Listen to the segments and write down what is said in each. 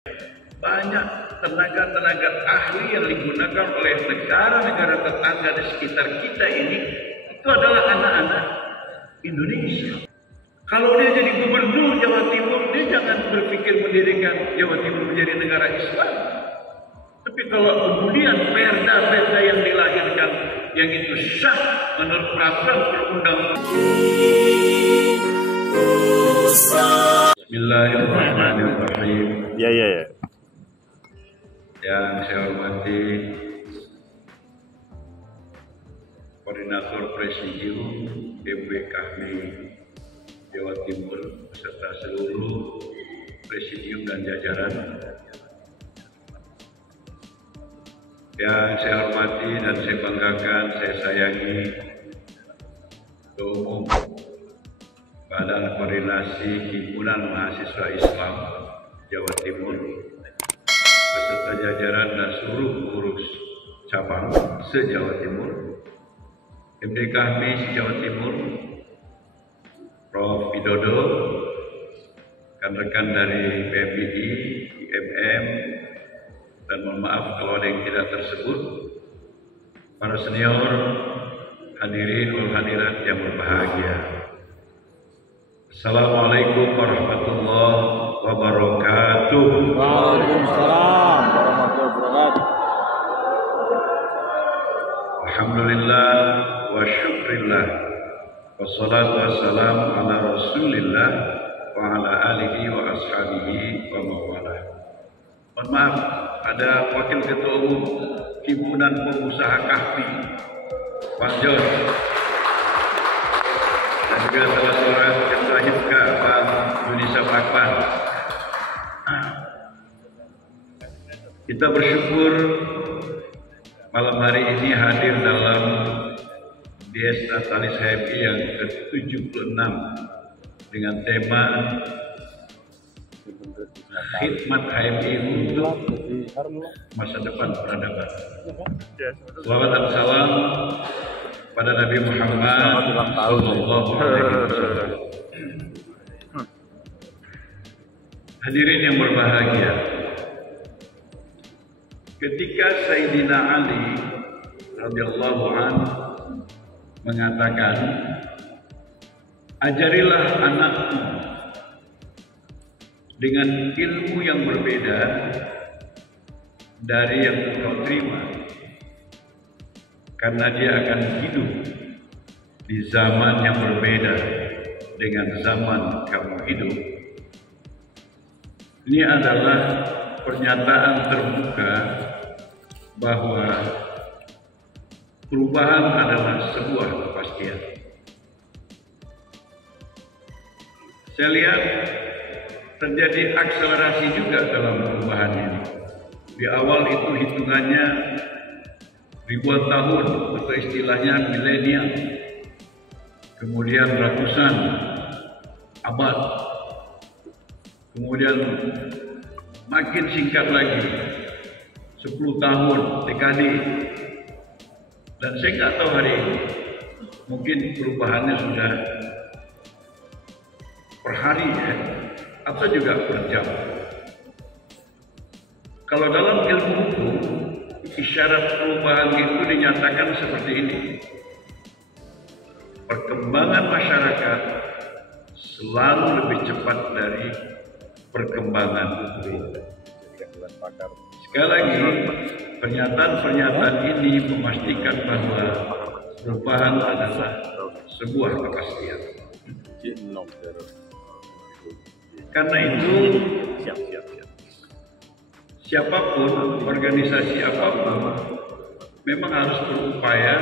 Banyak tenaga-tenaga ahli yang digunakan oleh negara-negara tetangga di sekitar kita ini itu adalah anak-anak Indonesia. Kalau dia jadi gubernur Jawa Timur, dia jangan berpikir mendirikan Jawa Timur menjadi negara Islam. Tapi kalau kemudian perda-perda yang dilahirkan yang itu sah menurut peraturan perundang-undangan. Bismillahirrahmanirrahim. Ya. Yang saya hormati Koordinator Presidium DPKM Jawa Timur beserta seluruh Presidium dan jajaran. Yang saya hormati dan saya banggakan, saya sayangi Ketua Umum Badan Koordinasi Himpunan Mahasiswa Islam Jawa Timur beserta jajaran dan seluruh pengurus cabang se-Jawa Timur, MDKM se-Jawa Timur, Prof. Widodo, rekan-rekan dari PMII, IMM, dan mohon maaf kalau ada yang tidak tersebut, para senior, hadirin wal hadirat yang berbahagia. Assalamualaikum warahmatullahi wabarakatuh. Waalaikumsalam warahmatullahi wabarakatuh. Alhamdulillah wa syukrillah. Wassalatu wassalamu ala rasulillah wa ala alihi wa ashabihi wa mawalah. Mohon maaf, ada Wakil Ketua Umum Himpunan Pengusaha Kahfi, Pak John, dan juga salah seorang Ketua HIPKA, Pak Yunisa Bakpan. Kita bersyukur malam hari ini hadir dalam DS Natalis HMI yang ke-76 dengan tema Khidmat HMI untuk masa depan peradaban. Salawat dan salam pada Nabi Muhammad sallallahu alaihi wasallam. Hadirin yang berbahagia, ketika Sayyidina Ali radhiyallahu anhu mengatakan, ajarilah anakmu dengan ilmu yang berbeda dari yang engkau terima, karena dia akan hidup di zaman yang berbeda dengan zaman kamu hidup. Ini adalah pernyataan terbuka bahwa perubahan adalah sebuah kepastian. Saya lihat terjadi akselerasi juga dalam perubahan ini. Di awal itu hitungannya ribuan tahun atau istilahnya milenial, kemudian ratusan abad, kemudian makin singkat lagi 10 tahun, dekade. Dan saya nggak tahu hari ini, mungkin perubahannya sudah per hari ya, atau juga per jam. Kalau dalam ilmu hukum, isyarat perubahan itu dinyatakan seperti ini. Perkembangan masyarakat selalu lebih cepat dari perkembangan hukum. Sekali lagi, pernyataan-pernyataan ini memastikan bahwa perubahan adalah sebuah kepastian. Karena itu, siapapun, organisasi apapun, memang harus berupaya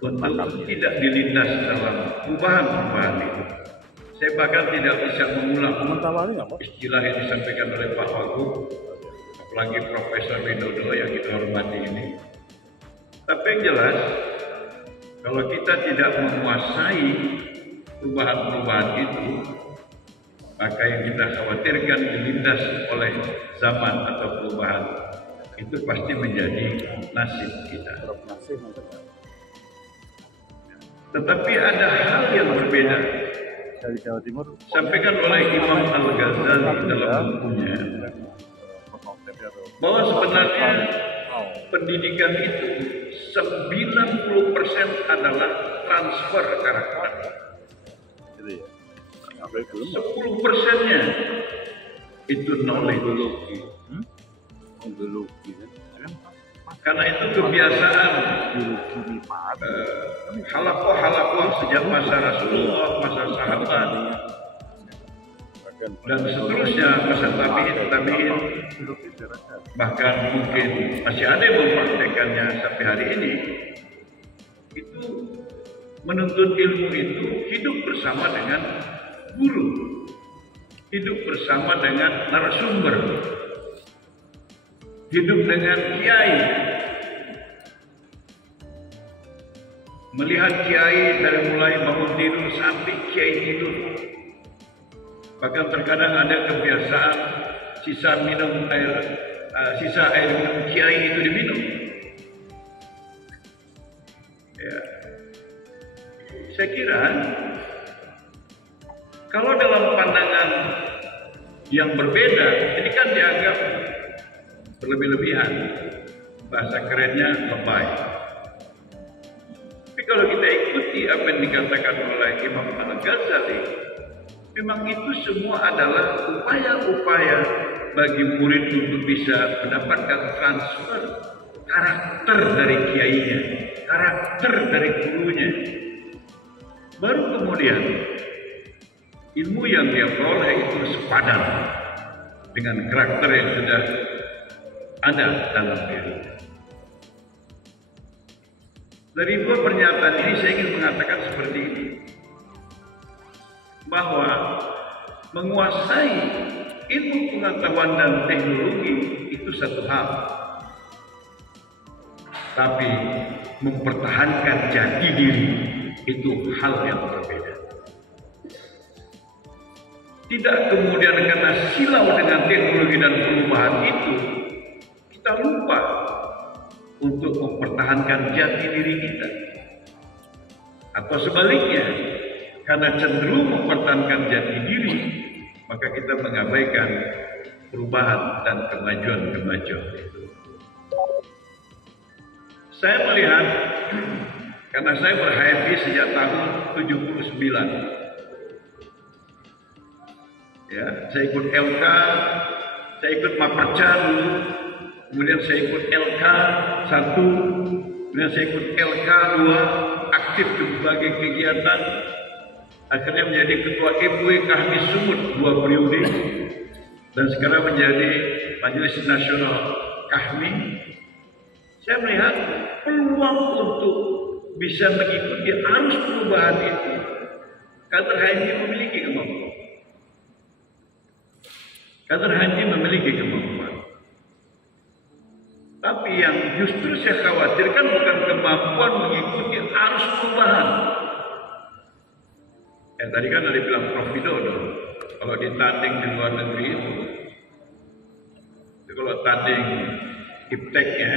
untuk tidak dilindas dalam perubahan-perubahan itu. Saya bahkan tidak bisa mengulang istilah yang disampaikan oleh Pak Wagub, apalagi Profesor Widodo yang kita hormati ini. Tapi yang jelas, kalau kita tidak menguasai perubahan-perubahan itu, maka yang kita khawatirkan dilindas oleh zaman atau perubahan itu pasti menjadi nasib kita. Tetapi ada hal yang berbeda dari Jawa Timur. Sampaikan oleh Imam Al-Ghazali dalam bukunya bahwa sebenarnya pendidikan itu 90% adalah transfer karakter. 10%-nya itu knowledge. Karena itu kebiasaan halakoh sejak masa Rasulullah, masa sahabat, dan seterusnya masa tabi'in, bahkan mungkin masih ada yang mempraktekannya sampai hari ini. Itu menuntut ilmu itu hidup bersama dengan guru, hidup bersama dengan narasumber, hidup dengan kiai, melihat kiai dari mulai bangun tidur sampai kiai tidur. Bahkan terkadang ada kebiasaan sisa air minum kiai itu diminum. Ya. Saya kira kalau dalam pandangan yang berbeda, ini kan dianggap berlebih-lebihan, bahasa kerennya lebay. Tapi kalau kita ikuti apa yang dikatakan oleh Imam Al-Ghazali, memang itu semua adalah upaya-upaya bagi murid untuk bisa mendapatkan transfer karakter dari kiainya, karakter dari gurunya. Baru kemudian ilmu yang dia peroleh itu sepadan dengan karakter yang sudah ada dalam diri. Dari dua pernyataan ini saya ingin mengatakan seperti ini, bahwa menguasai ilmu pengetahuan dan teknologi itu satu hal, tapi mempertahankan jati diri itu hal yang berbeda. Tidak kemudian karena silau dengan teknologi dan perubahan itu kita lupa untuk mempertahankan jati diri kita, atau sebaliknya karena cenderung mempertahankan jati diri maka kita mengabaikan perubahan dan kemajuan itu. Saya melihat, karena saya ber-HMI sejak tahun 79. Ya, saya ikut LK, saya ikut Maperca dulu, kemudian saya ikut LK 1, kemudian saya ikut LK 2, aktif di berbagai kegiatan, akhirnya menjadi ketua MW Kahmi Sumut 2 periode, dan sekarang menjadi Majelis Nasional Kahmi. Saya melihat peluang untuk bisa mengikuti arus perubahan itu, kader HMI memiliki kemampuan. Kader HMI memiliki kemampuan. Tapi yang justru saya khawatirkan bukan kemampuan mengikuti arus perubahan. Yang tadi kan ada bilang Prof. Widodo, kalau ditanding di luar negeri itu kalau tanding ipteknya,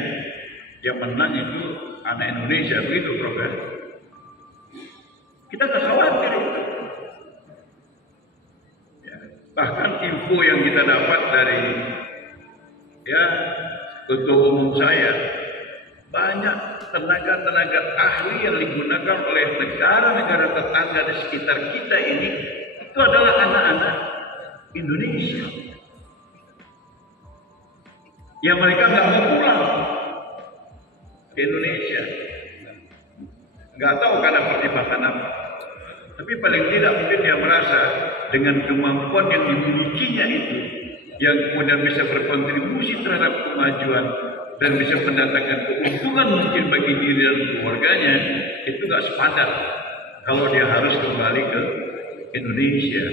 yang menang itu anak Indonesia, begitu Prof. Kita nggak khawatir itu. Ya, bahkan info yang kita dapat dari ketua umum saya, banyak tenaga-tenaga ahli yang digunakan oleh negara-negara tetangga di sekitar kita ini itu adalah anak-anak Indonesia yang mereka nggak mau pulang ke Indonesia, nggak tahu karena pertimbangan apa, tapi paling tidak mungkin dia merasa dengan kemampuan yang dimilikinya itu, yang kemudian bisa berkontribusi terhadap kemajuan dan bisa mendatangkan keuntungan mungkin bagi diri dan keluarganya, itu nggak sepadan kalau dia harus kembali ke Indonesia,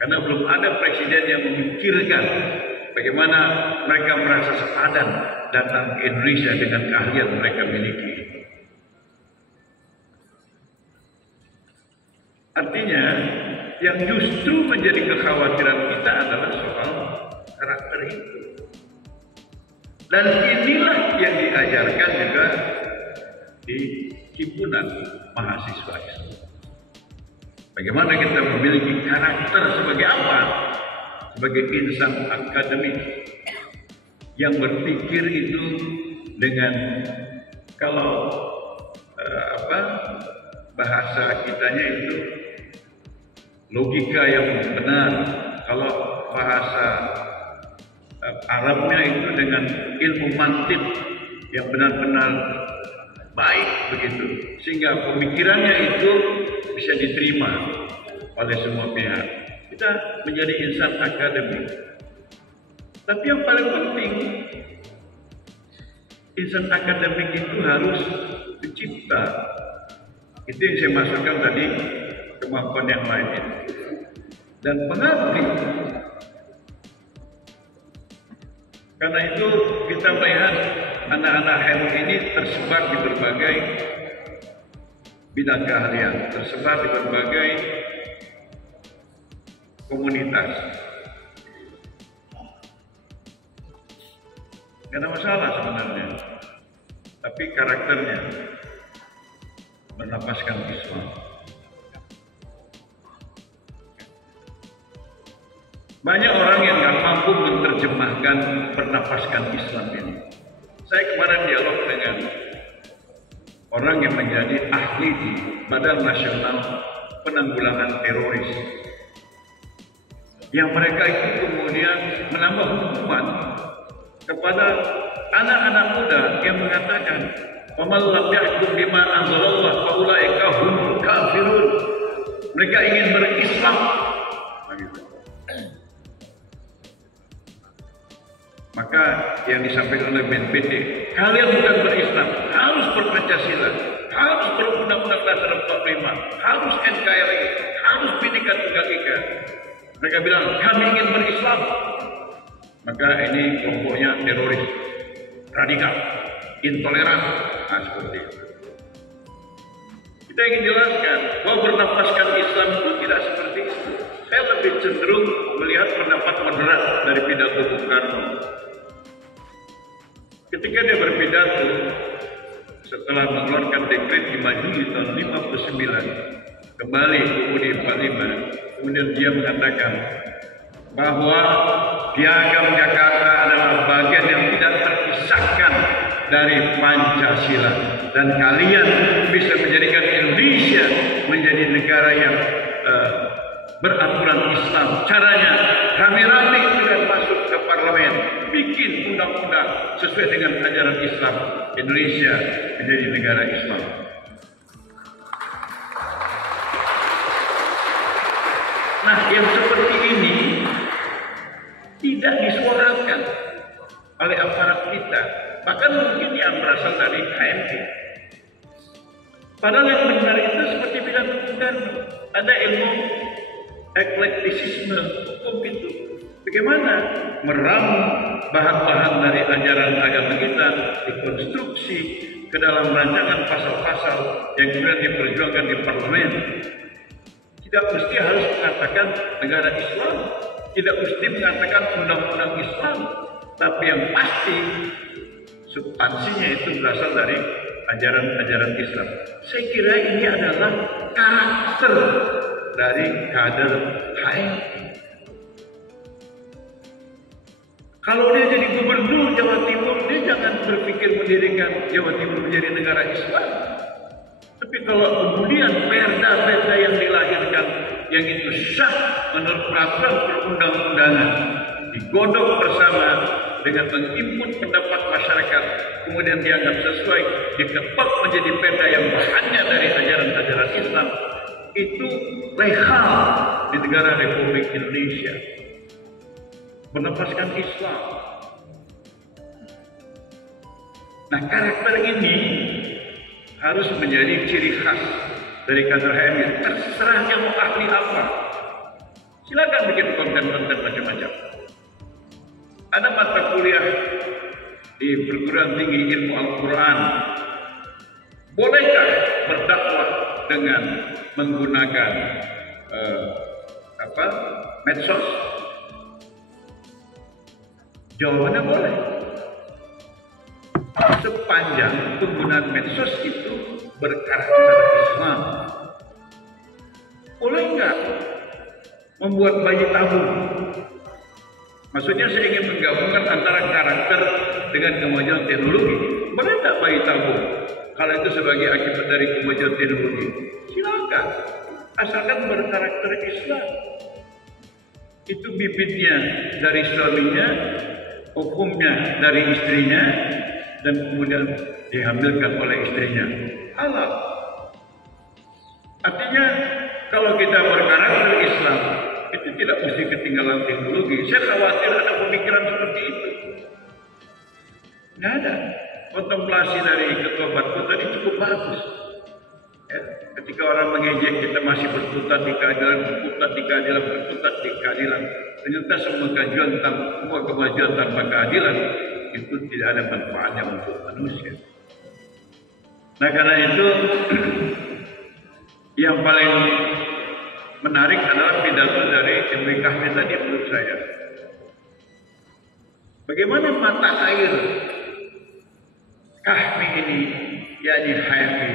karena belum ada presiden yang memikirkan bagaimana mereka merasa sepadan datang ke Indonesia dengan keahlian mereka miliki. Artinya, yang justru menjadi kekhawatiran kita adalah soal karakter itu. Dan inilah yang diajarkan juga di himpunan mahasiswa Islam. Bagaimana kita memiliki karakter sebagai apa? Sebagai insan akademik yang berpikir itu dengan kalau bahasa kitanya itu logika yang benar. Kalau bahasa Arabnya itu dengan ilmu mantik yang benar-benar baik begitu, sehingga pemikirannya itu bisa diterima oleh semua pihak. Kita menjadi insan akademik. Tapi yang paling penting, insan akademik itu harus pencipta. Itu yang saya masukkan tadi, kemampuan yang lain itu. Dan pengabdi. Karena itu kita melihat anak-anak HEM ini tersebar di berbagai bidang keahlian, tersebar di berbagai komunitas. Gak ada masalah sebenarnya, tapi karakternya bernapaskan Islam. Banyak orang yang gak mampu menerjemahkan bernapaskan Islam ini. Saya kemarin dialog dengan orang yang menjadi ahli di Badan Nasional Penanggulangan Teroris, yang mereka itu kemudian menambah hukuman kepada anak-anak muda yang mengatakan, "Waman lam yahkum bima anzalallah fa ulaika humul kafirun." Mereka ingin berislam. Maka yang disampaikan oleh BNPT, kalian bukan berislam, harus berpancasila, harus berundang-undang dasar 45, harus NKRI, harus Bhinneka Tunggal Ika. Mereka bilang, kami ingin berislam. Maka ini kelompoknya teroris, radikal, intoleran. Nah, seperti itu. Kita ingin jelaskan bahwa bernapaskan Islam itu tidak seperti itu. Saya lebih cenderung melihat pendapat moderat dari pidato Bung Karno. Ketika dia berpidato setelah mengeluarkan dekret 5 Juli tahun 59, kembali UUD 45, kemudian dia mengatakan bahwa Piagam Jakarta adalah bagian yang tidak terpisahkan dari Pancasila, dan kalian bisa menjadikan Indonesia menjadi negara yang beraturan Islam. Caranya rame-rame dengan masuk ke parlemen, bikin undang-undang sesuai dengan ajaran Islam. Indonesia menjadi negara Islam. Nah, yang seperti ini tidak disuarakan oleh aparat kita, bahkan mungkin yang berasal dari HMI. Padahal yang benar itu seperti bilang bukan, ada ilmu eklektisisme hukum itu. Bagaimana meramu bahan-bahan dari ajaran agama kita, dikonstruksi ke dalam rancangan pasal-pasal yang kemudian diperjuangkan di parlemen. Tidak mesti harus mengatakan negara Islam, tidak mesti mengatakan undang-undang Islam, tapi yang pasti substansinya itu berasal dari ajaran-ajaran Islam. Saya kira ini adalah karakter dari kader HMI. Kalau dia jadi gubernur Jawa Timur, dia jangan berpikir mendirikan Jawa Timur menjadi negara Islam. Tapi kalau kemudian perda-perda yang dilahirkan yang itu sah menurut peraturan perundang-undangan digodok bersama dengan menginput pendapat masyarakat, kemudian dianggap sesuai, diketok menjadi perda yang bahannya dari ajaran-ajaran Islam, itu legal di negara Republik Indonesia. Menepaskan Islam. Nah, karakter ini harus menjadi ciri khas dari kader HMI. Terserah yang mau ahli apa, silakan bikin konten-konten macam-macam. Ada mata kuliah di perguruan tinggi ilmu Al-Quran, bolehkah berdakwah dengan menggunakan medsos? Jawabannya boleh, sepanjang penggunaan medsos itu berkarakter Islam. Boleh nggak membuat bayi tabung? Maksudnya saya ingin menggabungkan antara karakter dengan kemajuan teknologi. Boleh nggak bayi tabung? Kalau itu sebagai akibat dari kemajuan teknologi, silakan. Asalkan berkarakter Islam. Itu bibitnya dari suaminya, hukumnya dari istrinya, dan kemudian dihamilkan oleh istrinya. Halal. Artinya kalau kita berkarakter Islam, itu tidak mesti ketinggalan teknologi. Saya khawatir ada pemikiran seperti itu. Nggak ada. Kontemplasi dari Ketua Batku tadi cukup bagus. Ya, ketika orang mengejek kita masih berkutat di keadilan, berkutat di keadilan, berkutat di keadilan. Ternyata semua kemajuan tanpa keadilan itu tidak ada manfaatnya untuk manusia. Nah karena itu yang paling menarik adalah pidato dari MW Kahmi tadi menurut saya. Bagaimana mata air Kahmi ini, yakni Hayati,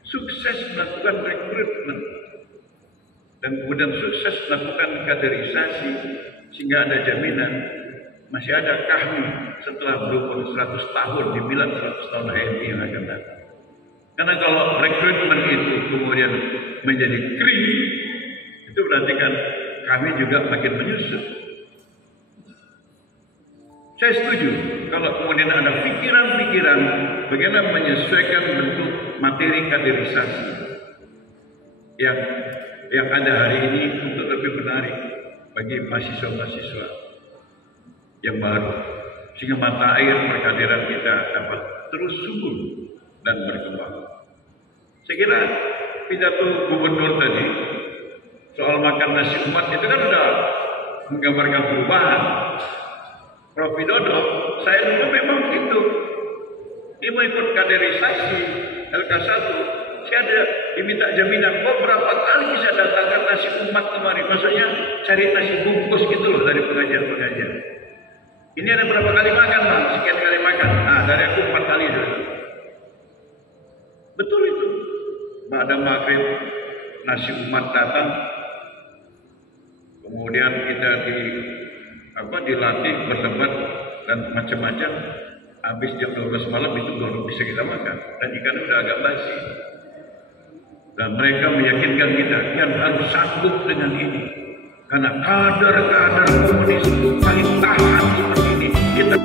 sukses melakukan rekrutmen dan kemudian sukses melakukan kaderisasi sehingga ada jaminan masih ada Kahmi setelah berumur 100 tahun, dibilang 100 tahun HMI yang akan datang. Karena kalau rekrutmen itu kemudian menjadi kering, itu berarti kan kami juga makin menyusut. Saya setuju kalau kemudian ada pikiran-pikiran bagaimana menyesuaikan bentuk materi kaderisasi yang ada hari ini untuk lebih menarik bagi mahasiswa-mahasiswa yang baru, sehingga mata air perkaderan kita dapat terus subur dan berkembang. Saya kira pidato gubernur tadi soal makan nasi umat itu kan sudah menggambarkan perubahan. Prof. Widodo, saya dulu memang itu. Dia mau ikut kaderisasi LK1. Saya ada diminta jaminan, berapa kali bisa datangkan nasi umat kemarin. Maksudnya cari nasi bungkus gitu loh dari pengajian-pengajian. Ini ada berapa kali makan, Bang? Sekian kali makan. Nah, dari aku 4 kali dulu. Betul itu. Pada maghrib nasi umat datang, kemudian kita dilatih berdebat dan macam-macam. Habis jam 12 malam itu baru bisa kita makan. Dan ikan udah agak basi. Dan mereka meyakinkan kita yang harus sanggup dengan ini. Karena kader-kader komunis paling tahan seperti ini. Kita